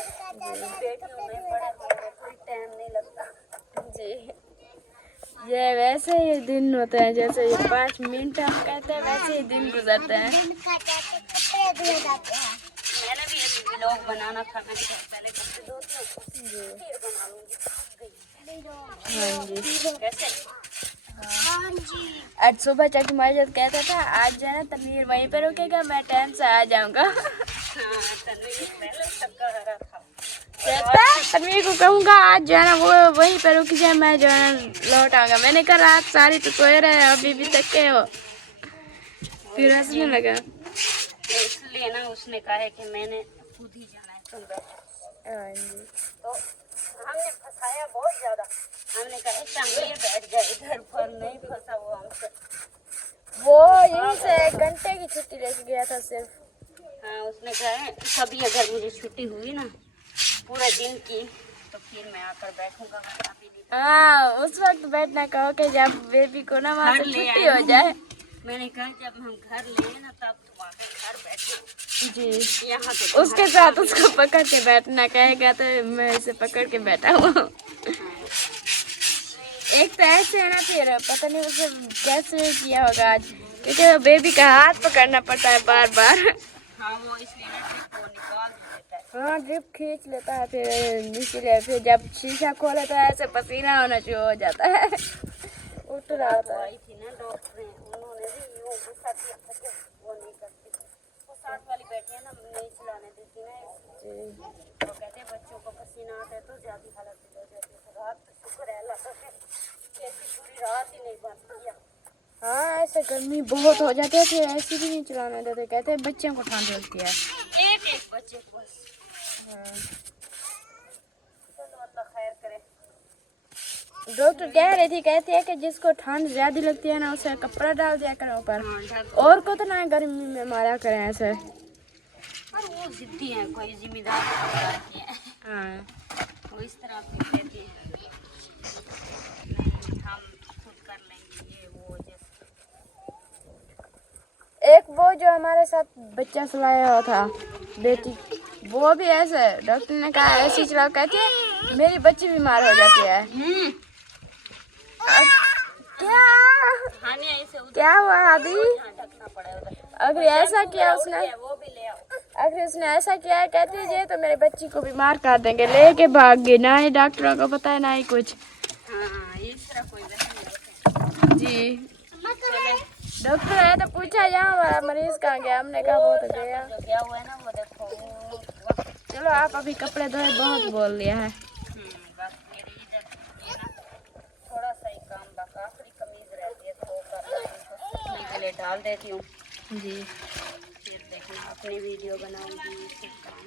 बेटियों में बड़े होने में कोई टाइम नहीं लगता। जी, ये वैसे ही दिन होते हैं, जैसे ये 5 मिनट हम कहते हैं वैसे ही दिन गुजरते हैं। मैंने भी एक व्लॉग बनाना था, मैंने कहा पहले कपड़े धोती हूँ फिर बना लूँगी। हाँ जी, कैसे? आज सुबह चकी माजिद कहता था आज जो है ना तनवीर वहीं पर रुकेगा, मैं टाइम से आ जाऊंगा। हाँ तन्वीर पहले सबका हरा था। कहता है तनवीर को कहूँगा आज जो है ना वो वहीं पर रुक जाए, मैं जो है ना लौट आऊंगा। मैंने कहा रात सारी तो सोए रहे, अभी भी तक के हो। फिर हंसने लगा। इसलिए ना उसने कहा है कि मैंने खुद ही जाना है, तुम बैठो। हाँ जी, तो हमने फंसाया बहुत ज्यादा। हमने कहा तनवीर बैठ जाए इधर, पर नहीं फंसा वो हमसे। वो यहीं से 1 घंटे की छुट्टी लेके गया था सिर्फ। हाँ उसने कहा है कभी अगर मुझे छुट्टी हुई ना पूरे दिन की तो फिर मैं आकर बैठूंगा। अभी नहीं। हाँ, उस वक्त बैठना कहो कि जब बेबी को ना वहाँ से घर ले छुट्टी आए हो जाए। मैंने कहा जब हम घर ले ना तब तुम आकर घर बैठो। जी, यहाँ तो उसके साथ उसको पकड़ के बैठना कहेगा तो मैं इसे पकड़ के बैठा हूँ। एक तो ऐसे है ना, फिर पता नहीं उसे कैसे किया होगा आज, क्योंकि बेबी का हाथ पकड़ना पड़ता है बार बार। हाँ वो इसलिए ना ट्रिप को निकाल देता है। हाँ, ड्रिप खींच लेता है फिर, इसीलिए फिर जब शीशा खोले तो ऐसे पसीना होना शुरू हो जाता है। उठ रहा होता है। आई थी ना डॉक्टर, उन्होंने भी वो गुस्सा किया था कि वो नहीं करती। वो साथ वाली बैठी है ना, नहीं चलाने देती ना। वो कहते बच्चों को पसीना आता है तो ज्यादा हालत बिगड़ जाती है। रात तो शुक्र है अल्लाह का कि ऐसी पूरी रात ही नहीं बंद किया। हाँ, ऐसे गर्मी बहुत हो जाती है, फिर ऐसी भी नहीं चलाने देते, कहते हैं बच्चों को ठंड लगती है। एक बच्चे को बस। चलो अल्लाह खैर करे। डॉक्टर कह रही थी, कहती है कि जिसको ठंड ज्यादा लगती है ना उसे कपड़ा डाल दिया करो ऊपर, और को तो ना गर्मी में मारा करें ऐसे। और वो जिद्दी है, कोई जिम्मेदार नहीं है। हाँ, वो इस तरह से कहती है हम खुद कर लेंगे ये वो। जैसे एक वो जो हमारे साथ बच्चा सुलाया हुआ था बेटी, वो भी ऐसे डॉक्टर ने कहा ऐसी चलाओ, कहती है मेरी बच्ची बीमार हो जाती है। क्या क्या हुआ आदि? ढकना पड़ेगा। अगर ऐसा किया उसने, वो भी ले आओ। अगर उसने ऐसा किया है, कहती है ये तो मेरे बच्ची को बीमार कर देंगे, लेके भाग गई। ना ही डॉक्टरों को पता है ना ही कुछ। हाँ इस तरह कोई वैसे जी, डॉक्टर आया तो पूछा यहाँ हमारा मरीज कहाँ गया, हमने कहा वो तो गया। जो गया हुआ है ना वो देखो। चलो आप अभी कपड़े धोए, बहुत बोल लिया है। बस मेरी इज्जत ये ना थोड़ा सा ही काम बाका, आखिरी कमीज रहती है तो वो कर लेती हूँ, के लिए डाल देती हूँ। जी फिर देखना अपनी वीडियो बनाऊंगी, फिर काम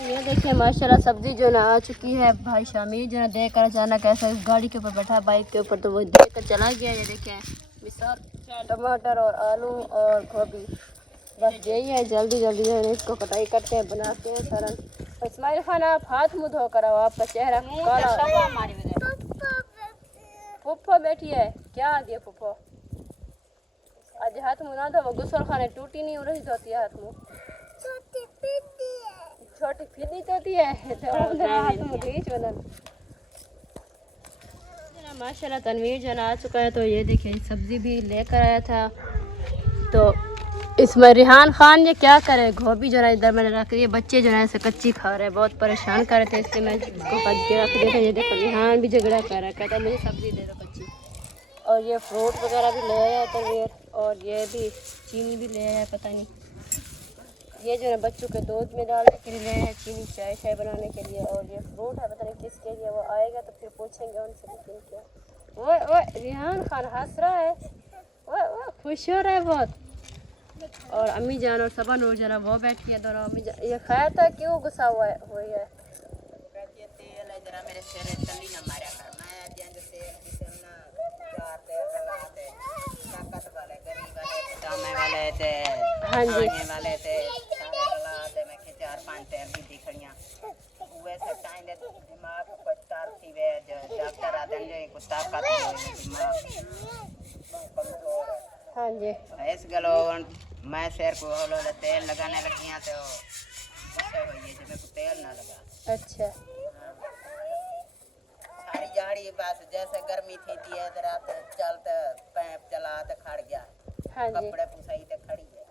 ये देखिए माशाल्लाह सब्जी जो ना आ चुकी है। भाई शामिर जो ना देख कर अचानक ऐसा गाड़ी के ऊपर बैठा, बाइक के ऊपर, तो वो देख कर चला गया। ये देखें मिसाल टमाटर और आलू और गोभी, बस यही है। जल्दी जल्दी जो है इसको कटाई करते हैं, बनाते हैं सरन। इस्माइल खान आप हाथ मुँह धो कर आओ, आपका चेहरा काला। हमारी वजह। फुफ्फो बैठी है, क्या आ गया फुफ्फो? आज हाथ मुँह ना धो, वो गुस्सा खाने टूटी नहीं हो रही होती है हाथ मुँह। छोटी फिदी तो होती है तो हाथ मुँह खींच बदन। माशाल्लाह तनवीर जो आ चुका है, तो ये देखिए सब्जी भी लेकर आया था। तो इसमें रिहान खान ये क्या करे, गोभी जो है इधर मैंने रख दी है, बच्चे जो है ऐसे कच्ची खा रहे हैं, बहुत परेशान कर रहे थे, इसलिए मैं इसको कट के रख दिया था। ये देखो रिहान भी झगड़ा कर रहा है, कहता है मुझे सब्जी दे दो कच्ची। और ये फ्रूट वगैरह भी ले आया था ये, और ये भी चीनी भी ले आया, पता नहीं ये जो है बच्चों के दूध में डालने के लिए ले आए हैं, चीनी चाय शाय बनाने के लिए। और ये फ्रूट है, पता नहीं किसके लिए, वो आएगा तो फिर पूछेंगे उनसे लेकिन क्या। ओए रिहान खान हंस रहा है, ओए खुश हो रहा है बहुत। और अम्मी जान और सबा नूर जाना वो बैठी है दोनों। अम्मी जान ये खाया था, क्यों गुस्सा हुआ है कहती है तेल है जरा मेरे सिर तली ना मारा कर, मैं जंग तेल जिसम ना चार तेल लगाते ताकत वाले गरीब वाले दामे वाले थे, हाँ जी खाने वाले थे, सारे लगाते मैं के 4-5 तेल की दिखड़ियां वैसे टाइम दे दिमाग को तार थी वे जो डॉक्टर आदन जो को ताकत हो दिमाग कमजोर। हाँ जी इस गलो मैं सिर को होलो तेल लगाने लगियां तो गुस्से हुई जब मैं को तेल ना लगा। अच्छा सारी झाड़ी बस जैसे गर्मी थी थी रात चलते पैप चला तो खड़ गया, हाँ जी कपड़े पुसाई तो खड़ी है।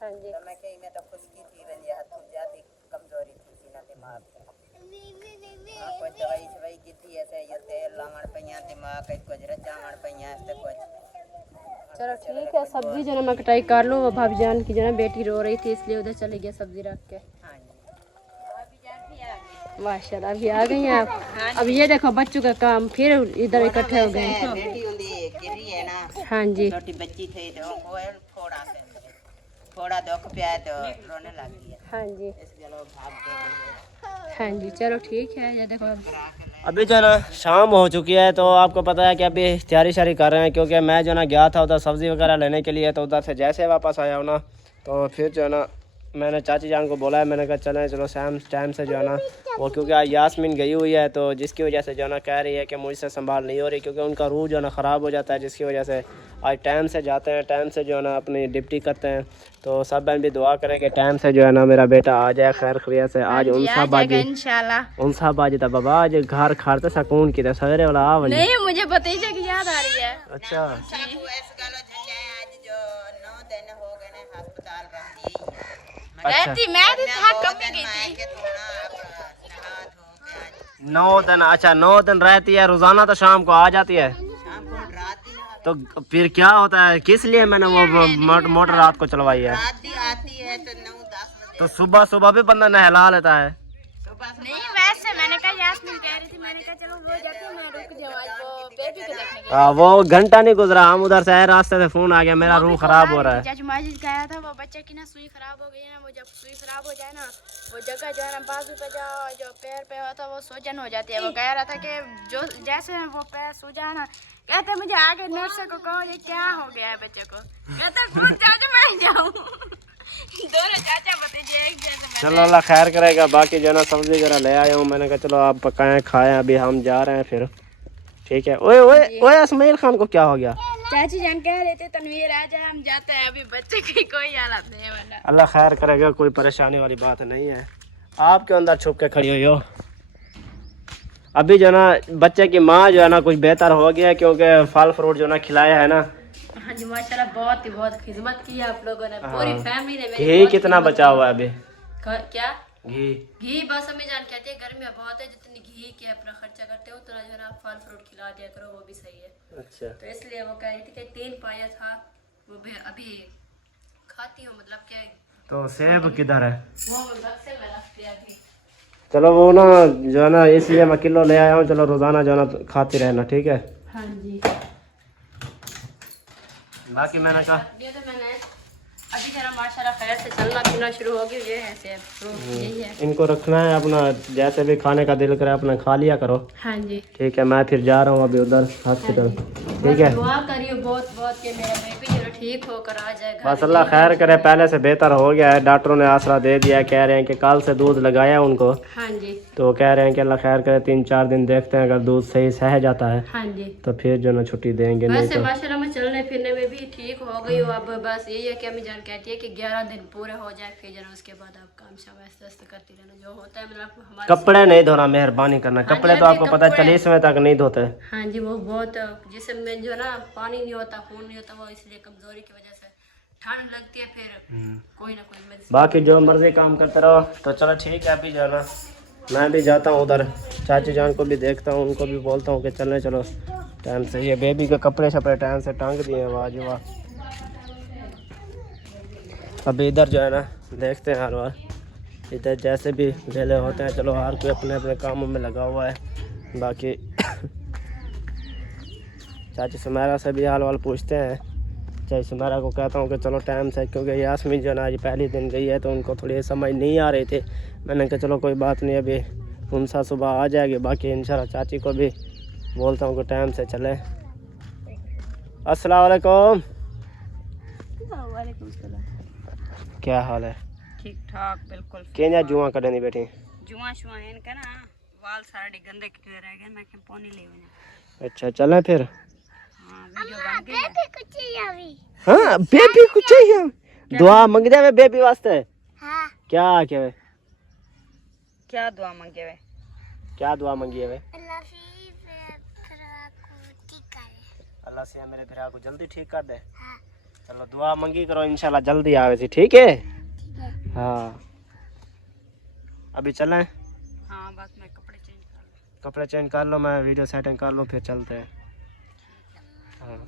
हाँ जी तो मैं कहीं में तो खुशकी थी रही हाथ जाती कमजोरी थी सीना दिमाग कोई दवाई शवाई की थी ऐसे ये तेल लावण पैया दिमाग कुछ रजावण पैया ऐसे कुछ। चलो ठीक है, सब्जी जो है मैं कटाई कर लूँ। वो भाभी जान की जो है बेटी रो रही थी इसलिए उधर चले गया सब्जी रख के। हाँ जी माशाल्लाह अभी आ गई हैं आप। अब ये देखो बच्चों का काम फिर इधर इकट्ठे हो गए। बेटी उनकी गिरी है ना, हाँ जी छोटी बच्ची थी तो थोड़ा दुख पिया तो रोने लग गई। हाँ जी इस गलो भाग गए। हाँ जी चलो ठीक है। ये देखो अभी जो है ना शाम हो चुकी है, तो आपको पता है कि अभी तैयारी शारी कर रहे हैं, क्योंकि मैं जो है ना गया था उधर सब्ज़ी वगैरह लेने के लिए। तो उधर से जैसे वापस आया हूँ ना, तो फिर जो है ना मैंने चाची जान को बोला है, मैंने कहा चलें चलो शाम टाइम से जो है ना वो, क्योंकि आज यास्मीन गई हुई है, तो जिसकी वजह से जो है ना कह रही है कि मुझसे संभाल नहीं हो रही, क्योंकि उनका रूह जो है ना ख़राब हो जाता है, जिसकी वजह से आज टाइम से जाते हैं, टाइम से जो है ना अपनी ड्यूटी करते हैं। तो सब बहन भी दुआ करें कि टाइम से जो है ना मेरा बेटा आ जाए खैर खैरियत से। आज उनसा बाजी था बाबा, आज घर खाते सुकून की सवेरे वाला आ वही। नहीं मुझे भतीजे की याद आ रही है। अच्छा रहती मैं भी था कम ही गई थी। 9 दिन, अच्छा 9 दिन रहती है रोजाना, तो शाम को आ जाती है। तो फिर क्या होता है, किस लिए मैंने वो मोटर रात को चलवाई है? आती है तो 9-10 बजे तो सुबह सुबह भी बंदा नहला लेता है। नहीं वैसे मैंने कहा यास्मीन कह रही थी, मैंने कहा चलो वो जाती है मैं रुक जाऊँ आज वो बेबी को देखने के लिए। वो घंटा नहीं गुजरा, हम उधर से आए, रास्ते से फोन आ गया, मेरा रूह खराब हो रहा है। चाचू माजिद कहा था वो बच्चे की ना सुई खराब हो गई है ना, वो जब सुई खराब हो जाए ना वो जगह जो है ना बाजू पे जाओ जो पैर पे होता है वो सूजन हो जाती है। वो कह रहा था कि जो जैसे वो पैर सूजा ना, कहते मुझे आगे नर्स को कहो ये क्या हो गया है बच्चे को, कहते खुद चाचू मैं जाऊँ। दोनों चाचा भतीजे एक जैसे। चलो अल्लाह खैर करेगा। बाकी जो है ना सब्जी जरा ले आया हूँ, मैंने कहा चलो आप पकाएं खाएं, अभी हम जा रहे हैं फिर। ठीक है। ओए ओए ओए इस्माइल खान को क्या हो गया? चाची जान कह रहे थे तनवीर आ जाए हम जाते हैं, अभी बच्चे की कोई हालत नहीं है वरना। अल्लाह खैर करेगा, कोई परेशानी वाली बात नहीं है। आप क्यों अंदर छुप के खड़ी हुई हो? अभी जो है ना बच्चे की माँ जो है ना कुछ बेहतर हो गया, क्योंकि फल फ्रूट जो ना खिलाया है ना। हाँ जी माशाल्लाह बहुत ही बहुत खिदमत की है आप लोगों ने, पूरी फैमिली ने। घी कितना बचा हुआ है अभी? क्या घी बस हमें जान कहते हैं गर्मियाँ बहुत है, जितनी घी के अपना खर्चा करते हो उतना जो है ना आप फल फ्रूट खिला दिया करो, वो भी सही है। अच्छा तो इसलिए वो कह रही थी कि 3 पाया था वो भी अभी खाती हूँ, मतलब क्या तो सेब किधर है? वो बक्से में रख दिया अभी। चलो वो ना जो है ना इसलिए मैं किलो ले आया हूँ, चलो रोजाना जो है ना खाती रहना, ठीक है? हाँ जी। बाकी मैंने कहा ये तो मैंने अभी जरा माशाल्लाह खैर से चलना फिरना शुरू हो गया। ये है सेब फ्रूट, यही है। इनको रखना है अपना, जैसे भी खाने का दिल करे अपना खा लिया करो। हाँ जी ठीक है, मैं फिर जा रहा हूँ अभी उधर हॉस्पिटल। ठीक है, दुआ करियो बहुत बहुत कि मेरा बेबी जो ठीक होकर आ जाए घर। बस अल्लाह खैर करे, पहले से बेहतर हो गया है। डॉक्टरों ने आसरा दे दिया है, कह रहे हैं कि कल से दूध लगाया उनको। हाँ जी। तो कह रहे हैं कि अल्लाह खैर करे 3-4 दिन देखते हैं, अगर दूध सही सह जाता है हाँ जी तो फिर जो ना छुट्टी देंगे। नहीं वैसे तो माशाल्लाह मैं चलने फिरने में भी ठीक हो गई हूँ। अब बस यही है कि अम्मी जान कहती है कि 11 दिन पूरे हो जाए, फिर जरा उसके बाद आप काम शाम आस्ते आस्ते करती रहना, जो होता है मतलब हमारे। कपड़े नहीं धोना, मेहरबानी करना। हाँ कपड़े जी, तो अभी आपको पता है कपड़े- 40वें तक नहीं धोते। हाँ जी वो बहुत जिसम में जो ना पानी नहीं होता, खून नहीं होता, वो इसलिए कमजोरी की वजह से ठंड लगती है फिर कोई ना कोई मेडिसिन। बाकी जो मर्जी काम करते रहो। तो चलो ठीक है, अभी जाना मैं भी जाता हूँ उधर, चाची जान को भी देखता हूँ, उनको भी बोलता हूँ कि चलने चलो टाइम से। ये बेबी के कपड़े शपड़े टाइम से टांग दिए हैं, वाह जी वाह। अभी इधर जो है ना देखते हैं हर बार, इधर जैसे भी वेले होते हैं, चलो हर कोई अपने अपने कामों में लगा हुआ है। बाकी चाची सुमेरा से भी हाल वाल पूछते हैं। चाची सुमेरा को कहता हूँ कि चलो टाइम से, क्योंकि यास्मीन जो है ना आज पहली दिन गई है तो उनको थोड़ी समझ नहीं आ रही थी। मैंने कहा चलो कोई बात नहीं, अभी उनसा सुबह आ जाएगी। बाकी इंशाल्लाह चाची को भी बोलता हूँ कि टाइम से चले। अस्सलाम वालेकुम। क्या हाल है? ठीक ठाक बिल्कुल। क्या जुआ कटे नहीं बैठी? जुआ शुआ है इनका ना, वाल सारे गंदे किए रह गए, मैं पानी ले बने। अच्छा चलें फिर। हाँ वीडियो बन गई है। हाँ बेबी कुछ चाहिए, दुआ मंग जावे बेबी वास्ते। हाँ। क्या क्या है? क्या दुआ मांगे वे? क्या दुआ मंगी है वे? अल्लाह अल्लाह से से मेरे फिरा को जल्दी ठीक कर दे। चलो दुआ मंगी करो, इंशाल्लाह जल्दी आवे सी, ठीक है? हाँ अभी चलें? हाँ बस मैं कपड़े चेंज कर लूँ। कपड़े चेंज कर लो, मैं वीडियो सेटिंग कर लूँ, फिर चलते हैं। हाँ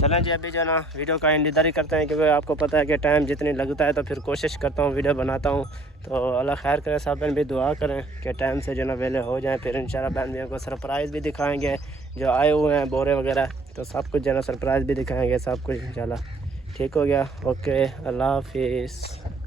चलें जी, अभी जो है ना वीडियो का एंड इधर ही करते हैं, क्योंकि आपको पता है कि टाइम जितनी लगता है तो फिर कोशिश करता हूँ वीडियो बनाता हूँ। तो अल्लाह खैर करे, सब बहन भी दुआ करें कि टाइम से जो ना वेले हो जाएं। फिर इंशाल्लाह बहन भैया को सरप्राइज़ भी दिखाएंगे, जो आए हुए हैं बोरे वगैरह, तो सब कुछ जो ना सरप्राइज़ भी दिखाएंगे, सब कुछ इंशाल्लाह ठीक हो गया। ओके अल्लाह हाफिज़।